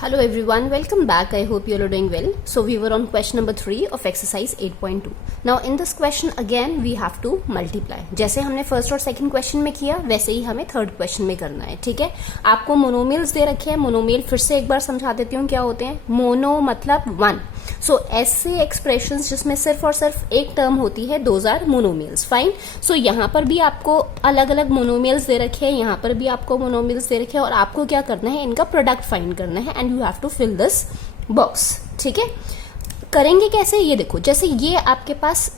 Hello everyone, welcome back. I hope you all are doing well. So we were on question number 3 of exercise 8.2. Now in this question again we have to multiply. जैसे हमने first और second question में किया वैसे ही हमें third question में करना है. ठीक है, आपको मोनोमियल्स दे रखे हैं. मोनोमियल फिर से एक बार समझा देती हूँ क्या होते हैं. मोनो मतलब वन. सो ऐसे एक्सप्रेशंस जिसमें सिर्फ और सिर्फ एक टर्म होती है, दोज आर मोनोमियल्स. फाइन. सो यहाँ पर भी आपको अलग अलग मोनोमियल्स दे रखे हैं, यहाँ पर भी आपको मोनोमियल्स दे रखे हैं और आपको क्या करना है, इनका प्रोडक्ट फाइंड करना है and you have to fill this box. ठीक है, करेंगे कैसे ये देखो. जैसे ये आपके पास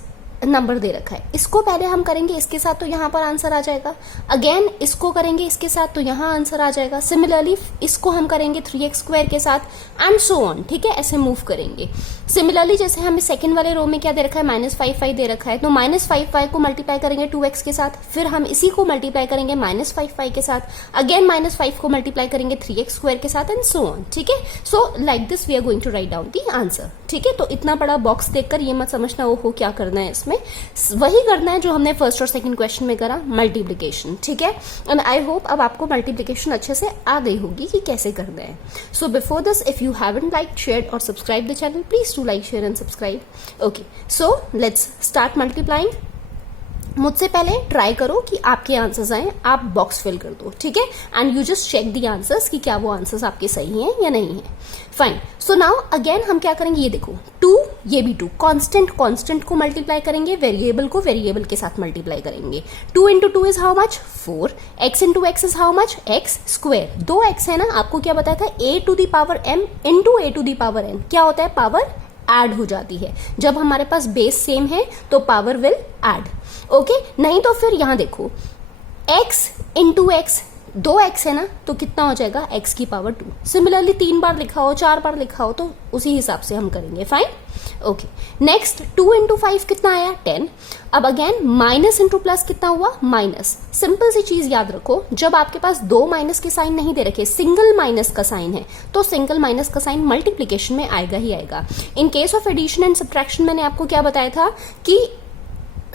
नंबर दे रखा है, इसको पहले हम करेंगे इसके साथ तो यहाँ पर आंसर आ जाएगा. अगेन इसको करेंगे इसके साथ तो यहाँ आंसर आ जाएगा. सिमिलरली इसको हम करेंगे 3x² के साथ एंड सो ऑन. ठीक है, ऐसे मूव करेंगे. सिमिलरली जैसे हमें सेकंड वाले रो में क्या दे रखा है, -5 दे रखा है, तो -5 को मल्टीप्लाई करेंगे 2x के साथ, फिर हम इसी को मल्टीप्लाई करेंगे -5 के साथ, अगेन -5 को मल्टीप्लाई करेंगे 3x² के साथ एंड सो ऑन. ठीक है, so like this we are going to write down the answer. ठीक है, तो इतना बड़ा बॉक्स देखकर ये मत समझना ओहो क्या करना है, इसमें वही करना है जो हमने फर्स्ट और सेकंड क्वेश्चन में करा, मल्टीप्लिकेशन. ठीक है, एंड आई होप अब आपको मल्टीप्लिकेशन अच्छे से आ गई होगी कि कैसे करना है. So before this if you haven't like, share और subscribe the channel, please to like, share and subscribe. Okay, so let's start multiplying. मुझसे पहले ट्राई करो कि आपके आंसर्स आए, आप बॉक्स फिल कर दो. ठीक है, and you just check the answers कि क्या वो आंसर्स आपके सही हैं या नहीं है. फाइन. सो नाउ अगेन हम क्या करेंगे, ये देखो 2, ये भी 2. कांस्टेंट को मल्टीप्लाई करेंगे, वेरिएबल को वेरिएबल के साथ मल्टीप्लाई करेंगे. 2 into 2 is how much, 4. x into x is how much, x². 2x है ना, आपको क्या बताया था, a to the power m into a to the power n. क्या होता है, पावर ऐड हो जाती है. जब हमारे पास बेस सेम है तो पावर विल ऐड. ओके, नहीं तो फिर यहां देखो x इंटू एक्स, 2x है ना, तो कितना हो जाएगा, x की पावर 2. सिमिलरली 3 बार लिखा हो, 4 बार लिखा हो तो उसी हिसाब से हम करेंगे. फाइन. ओके, नेक्स्ट 2 इंटू 5 कितना आया, 10. अब अगेन माइनस इंटू प्लस कितना हुआ, माइनस. सिंपल सी चीज याद रखो, जब आपके पास 2 माइनस के साइन नहीं दे रखे, सिंगल माइनस का साइन है, तो सिंगल माइनस का साइन मल्टीप्लीकेशन में आएगा ही आएगा. In case of addition and subtraction मैंने आपको क्या बताया था कि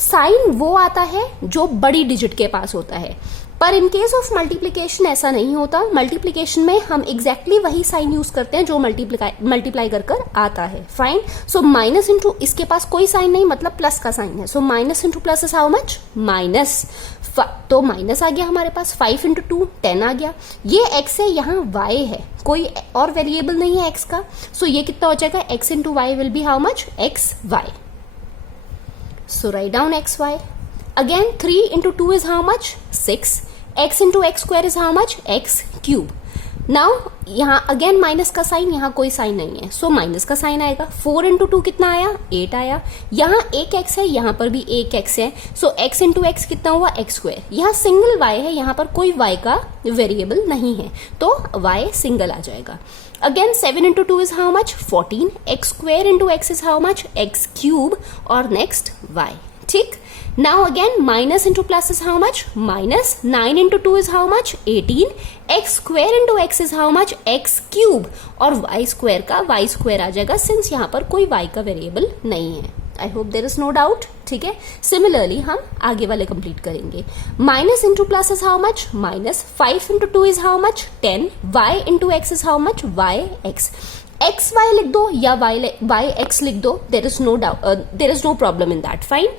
साइन वो आता है जो बड़ी डिजिट के पास होता है, पर इन केस ऑफ मल्टीप्लीकेशन ऐसा नहीं होता. मल्टीप्लीकेशन में हम एग्जैक्टली वही साइन यूज करते हैं जो मल्टीप्लाई कर आता है. फाइन. सो माइनस इंटू, इसके पास कोई साइन नहीं मतलब प्लस का साइन है, so minus into plus is how much, minus. तो माइनस आ गया हमारे पास. 5 इंटू 2 10 आ गया. ये x है, यहाँ y है, कोई और वेरिएबल नहीं है x का, सो ये कितना हो जाएगा, x into y will be how much, xy. So write down xy. Again 3 into 2 is how much, 6. x into x² is how much, x³. Now यहाँ अगेन माइनस का साइन, यहाँ कोई साइन नहीं है, सो माइनस का sign आएगा. 4 into 2 कितना आया, 8 आया. यहाँ एक x है, यहाँ पर भी एक x है, सो x इंटू एक्स कितना हुआ, x². यहाँ सिंगल y है, यहाँ पर कोई y का वेरिएबल नहीं है, तो y सिंगल आ जाएगा. Again 7 into 2 is how much, 14. x² into x is how much, x³ और नेक्स्ट y. ठीक. Now again minus into plus is how much, minus. 9 into 2 is how much, 18. x² into x is how much, x³ और y² का y² आ जाएगा, since यहाँ पर कोई y का variable नहीं है. I hope there is no doubt. ठीक है, सिमिलरली हम आगे वाले कंप्लीट करेंगे. Minus into plus is how much, minus. 5 into 2 is how much, 10. y into x is how much, yx. xy लिख दो या yx लिख दो, there is no doubt, there is no problem in that. Fine.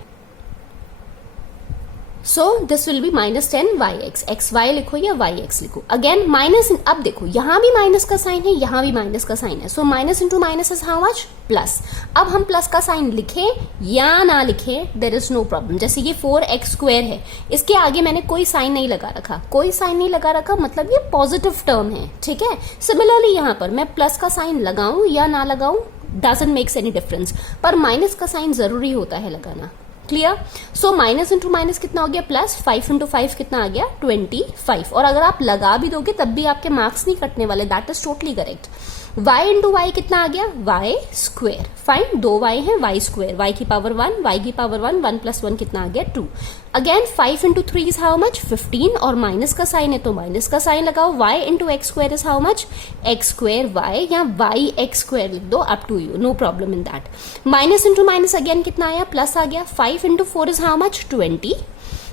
So this will be -10 yx. xy लिखो या yx लिखो. Again minus, अब देखो यहाँ भी माइनस का साइन है, यहाँ भी माइनस का साइन है, so minus into minus is how much, plus. अब हम प्लस का साइन लिखे या ना लिखे, देर इज नो प्रॉब्लम. जैसे ये 4x² है, इसके आगे मैंने कोई साइन नहीं लगा रखा, कोई साइन नहीं लगा रखा मतलब ये पॉजिटिव टर्म है. ठीक है. सिमिलरली यहाँ पर मैं प्लस का साइन लगाऊं या ना लगाऊं, डजंट मेक्स एनी डिफरेंस, पर माइनस का साइन जरूरी होता है लगाना. Clear. So minus into minus कितना हो गया, प्लस. 5 इंटू 5 कितना आ गया, 25. और अगर आप लगा भी दोगे तब भी आपके मार्क्स नहीं कटने वाले, that is totally correct. y into y कितना आ गया, y². फाइन. 2y है, y². y की पावर 1, y की पावर 1, 1 प्लस 1 कितना आ गया, 2. Again 5 into 3 is how much, 15. और माइनस का साइन है तो माइनस का साइन लगाओ. y into x² is how much, x²y या yx² लिख दो, up to you, no problem in that. Minus into minus again कितना आया, प्लस आ गया. 5 into 4 is how much, 20.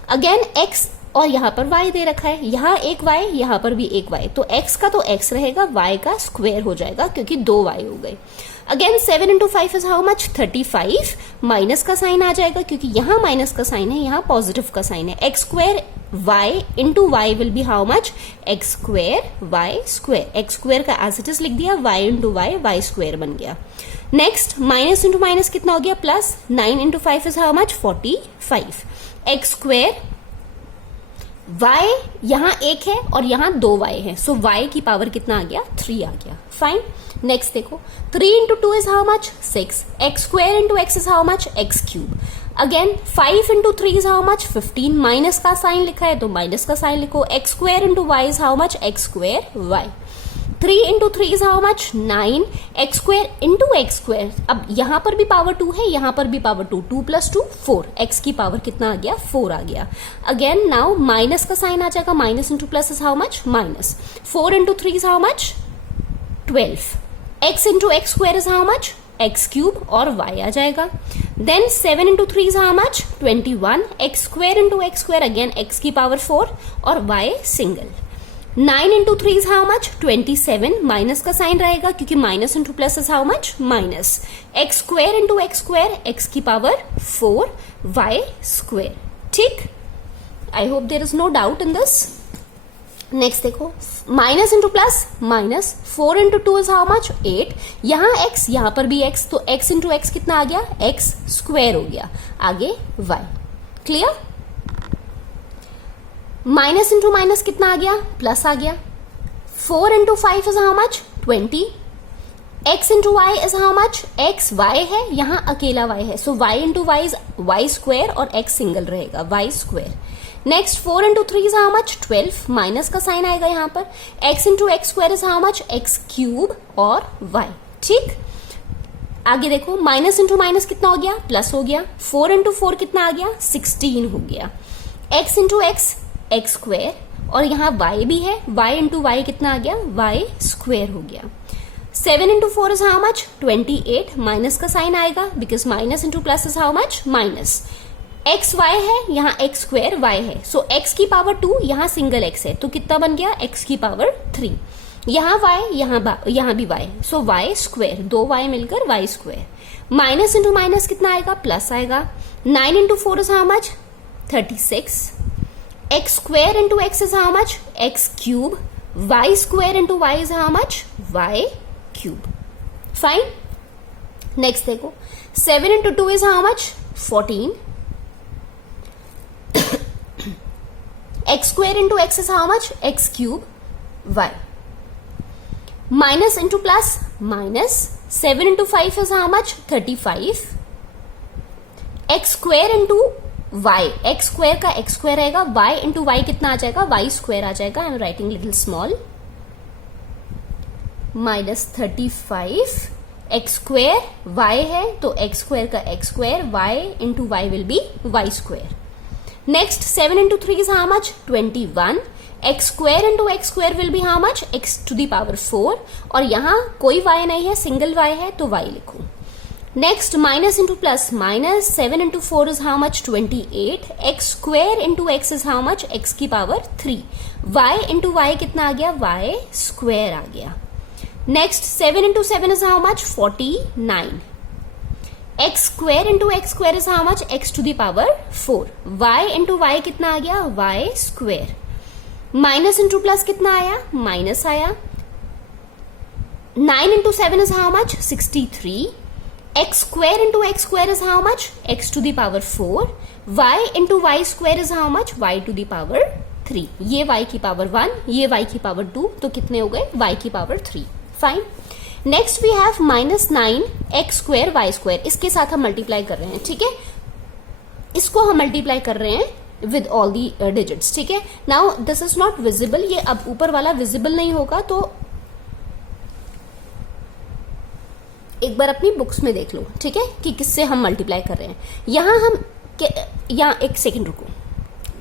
Again x और यहाँ पर y दे रखा है, यहाँ एक y, यहाँ पर भी एक y, तो x का तो x रहेगा, y का स्क्वायर हो जाएगा क्योंकि 2y हो गए। Again 7 into 5 is how much 35, minus का साइन आ जाएगा क्योंकि यहाँ माइनस का साइन है, यहाँ पॉजिटिव का साइन है। x square y into y will be how much x square y square, x square का एज इट इज लिख दिया, y into y y square बन गया। नेक्स्ट माइनस इंटू माइनस कितना हो गया plus, 9 into 5 is how much 45, x square y यहां एक है और यहां 2y है, सो y की पावर कितना आ गया 3 आ गया। फाइन, नेक्स्ट देखो 3 into 2 is how much 6, x square into x is how much x cube. Again 5 into 3 is how much 15, minus का साइन लिखा है तो माइनस का साइन लिखो, x square into y is how much x square y। 3 into 3 is how much 9, x square into x square, अब यहां पर भी पावर 2 है, यहां पर भी पावर 2, 2 प्लस 2 4, x की पावर कितना आ गया 4 आ गया। अगेन नाउ माइनस का साइन आ जाएगा, minus into plus is how much minus, 4 into 3 is how much 12, x into x square is how much x cube और y आ जाएगा। Then 7 into 3 is how much 21, x square into x square, again x की power 4 और y सिंगल। 9 into 3 is how much 27, minus का sign रहेगा क्योंकि minus into plus is how much minus, x square into x square, x की power 4 y square. ठीक, I hope there is no doubt in this. Next देखो minus into plus minus, 4 into 2 is how much 8, यहां x यहां पर भी x, तो x into x कितना आ गया x स्क्वायर हो गया, आगे y। Clear, minus into minus कितना आ गया प्लस आ गया, 4 into 5 is how much 20, x into y is how much x, y है यहां अकेला y है, so y into y is y square और x सिंगल रहेगा y square. Next 4 into 3 is how much 12, minus का sign आएगा यहां पर, x into x square is how much x cube और y। ठीक, आगे देखो माइनस इंटू माइनस कितना हो गया प्लस हो गया, 4 इंटू 4 कितना आ गया 16 हो गया, x into x x square और यहाँ y भी है, y इंटू वाई कितना आ गया y स्क्वायर हो गया। 7 into 4 is how much 28, minus का साइन आएगा because minus into plus is how much minus, x y है यहाँ एक्स स्क्वायर वाई है, सो एक्स की पावर 2, यहाँ सिंगल एक्स है तो कितना बन गया एक्स की पावर 3, यहाँ वाई यहाँ भी y, so y square, 2 y मिलकर y square. Minus into minus कितना आएगा प्लस आएगा, 9 into 4 is how much 36, x square into x is how much x cube, y square into y is how much y cube. Fine, next देखो 7 into 2 is how much 14, x square into x is how much x cube y, minus into plus minus, 7 into 5 is how much 35, x square into y, x square का x square रहेगा, y into y कितना आ जाएगा y square आ जाएगा, I am writing little small, minus 35, x square y है तो x square का x square, y into y will be y square। Next 7 into 3 is how much 21, x square into x square will be how much x to the power 4 और यहाँ कोई y नहीं है, single y है तो y लिखो। Next minus into plus minus, 7 into 4 is how much 28, x square into x is how much x की power 3, y into y कितना आ गया y स्क्वायर आ गया। Next 7 into 7 is how much 49, x square into x square is how much x to the power 4, y into y कितना आ गया y square. Minus into plus कितना आया माइनस आया, 9 into 7 is how much 63, x square into x square is how much x to the power 4, y into y square is how much y to the power 3, ये y की power 1, ये y की power 2, तो कितने हो गए y की power 3। Fine, next we have minus 9 x square y square, इसके साथ हम मल्टीप्लाई कर रहे हैं। ठीक है, इसको हम मल्टीप्लाई कर रहे हैं विद ऑल दी डिजिट्स। ठीक है, now this is not visible, ये अब ऊपर वाला विजिबल नहीं होगा तो एक बार अपनी बुक्स में देख लो। ठीक है, कि किससे हम मल्टीप्लाई कर रहे हैं। यहां हम यहाँ एक सेकेंड रुको,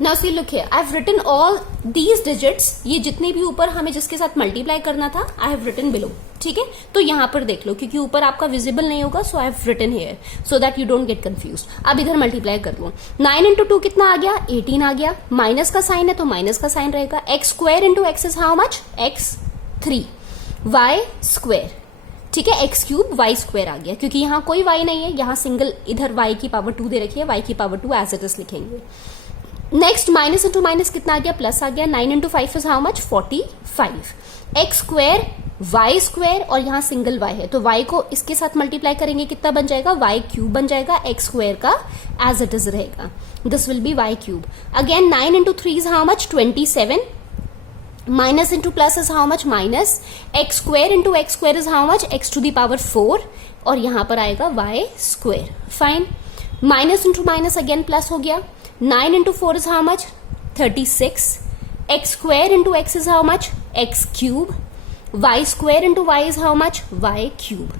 now see look here, I have written all these digits, ये जितने भी ऊपर हमें जिसके साथ मल्टीप्लाई करना था आई हैव रिटन बिलो, ठीक है। तो यहां पर देख लो, क्योंकि ऊपर आपका विजिबल नहीं होगा, so I have written here so that you don't get confuse. अब इधर मल्टीप्लाई कर लो, 9 इंटू 2 कितना आ गया, 18 आ गया, माइनस का साइन है तो माइनस का साइन रहेगा, x square into x is how much, x 3, y square, ठीक है, एक्स क्यूब वाई स्क्वायर आ गया, क्योंकि यहां कोई वाई नहीं है, यहां सिंगल इधर वाई की पावर 2 दे रखी है, वाई की पावर 2 एज इट इज लिखेंगे। नेक्स्ट माइनस इंटू माइनस कितना आ गया, प्लस आ गया, 9 into 5 is how much, 45, x square y square, और यहां सिंगल वाई है तो वाई को इसके साथ मल्टीप्लाई करेंगे कितना बन जाएगा, वाई क्यूब बन जाएगा, एक्स स्क्वायर का एज इट इज रहेगा, this will be y cube. Again 9 into 3 is how much, 27, minus into plus is how much, minus, x square into x square is how much, x to the power 4, और यहां पर आएगा y square, fine. Minus into minus again plus हो गया, 9 into 4 is how much, 36, x square into x is how much, x cube, y square into y is how much, y cube,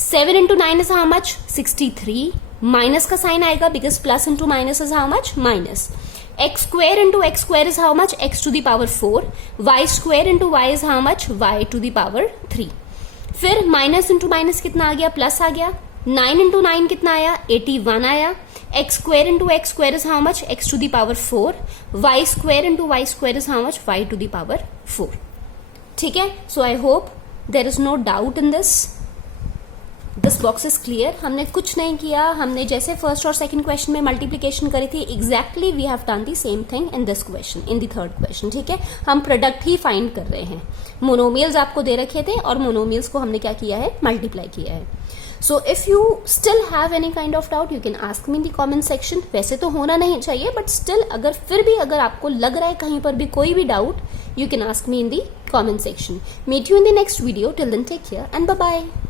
7 into 9 is how much, 63, minus का sign आएगा because plus into minus is how much, minus, x square into x square is how much, x to the power 4, y square into y is how much, y to the power 3। फिर minus into minus कितना आ गया, plus आ गया, 9 into 9 कितना आया, 81 आया, x square into x square is how much, x to the power 4, y square into y square is how much, y to the power 4, ठीक है। So I hope there is no doubt in this box is clear. हमने कुछ नहीं किया, हमने जैसे first और second question में मल्टीप्लिकेशन करी थी exactly we have done the same thing in this question, in the third question, ठीक है। हम प्रोडक्ट ही फाइंड कर रहे हैं, मोनोमियल्स आपको दे रखे थे और मोनोमियल्स को हमने क्या किया है, मल्टीप्लाई किया है। So if you still have any kind of doubt you can ask me in the comment section. वैसे तो होना नहीं चाहिए बट स्टिल अगर फिर भी अगर आपको लग रहा है कहीं पर भी कोई भी doubt, you can ask me in the comment section. Meet you in the next video. Till then, take care and bye bye.